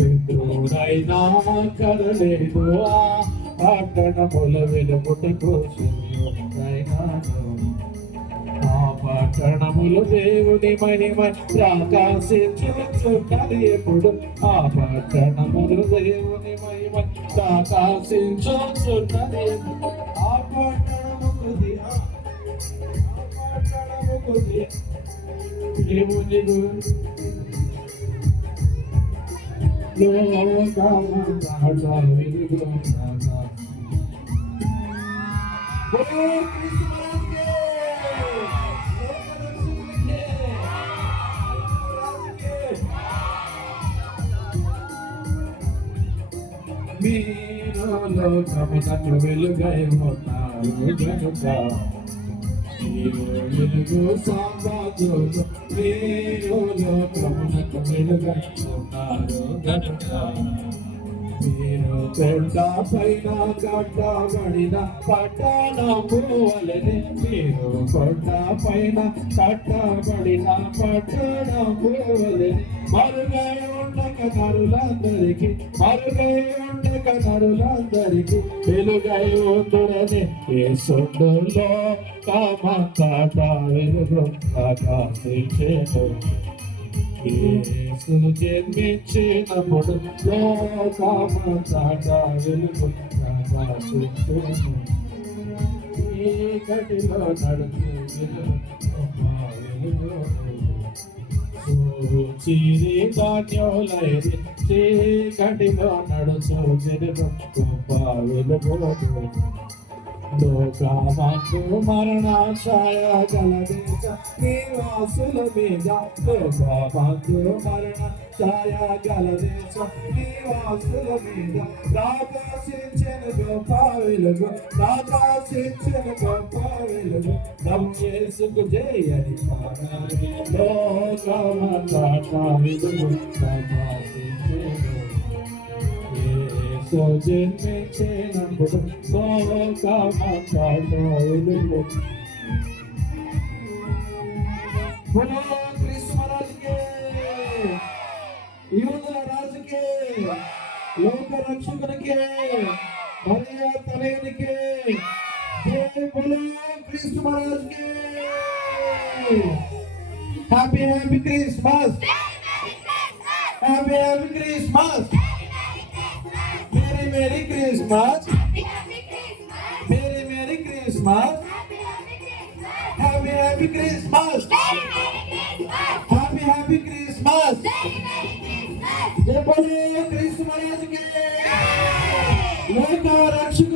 శత్రుడైనా కదలేదు ఆ పట్టణముల వెలుగుటకు శత్రుడైనాను ఆ పట్టణములు దేవుని మహిమ ప్రకాశించుచున్నది ఎప్పుడు? ఆ పట్టణములు దేవుని మహిమ ప్రకాశించుచున్నది ఎప్పుడు? ఆ పట్టణము ఆ పట్టణము దేవుని లోకమునకు వెలుగై ఉన్నారు గనుక మీరు వెలుగు సామ్రాజ్యులు మీరు కొండ పైన కట్టబడిన పట్టణము వలె మీరు కొండ పైన కట్టబడిన పట్టణము వలె మరుగై ఉండక నరులందరికీ మరుగై ఉండక నరులందరికీ వెలుగై ఉందురని ఏ సొందులో కామంతట వెలుగు ఆకాశించేను. యేసు జన్మించినప్పుడు లోకమంతటా వెలుగు ప్రకాశించును. చీకటిలో నడుచు వెలుగు గొప్ప వెలుగు. দুর্গা তোমার নাশায় জলদে নিরাসুল মেজা দুর্গা তোমার নাশায় জলদে নিরাসুল মেজা, রাধা সিঞ্চন গোপাল গো, রাধা সিঞ্চন গোপাল গো। নম येसु को जय हरि पाना लो गावा गावा विदु गावा codziennie nam Bogiem słowem sama czarno ಕೃಷ್ಣರಾಜ್ಗೆ ಇವನ ರಾಜ್ಗೆ ಲೋಕ ರಕ್ಷಕನಿಗೆ ಮನೆಯ ತಲೆಯನಿಗೆ Krishna ಮಹಾರಾಜ್ಗೆ happy happy Christmas happy happy Christmas Merry Christmas. Happy, happy Christmas. Merry, Merry Christmas. Happy, happy Christmas. Happy, happy Christmas. Merry, Merry Christmas. Happy, happy Christmas. Merry, Merry Christmas. जय बोले कृष्ण महाराज के जय Happy car रक्षक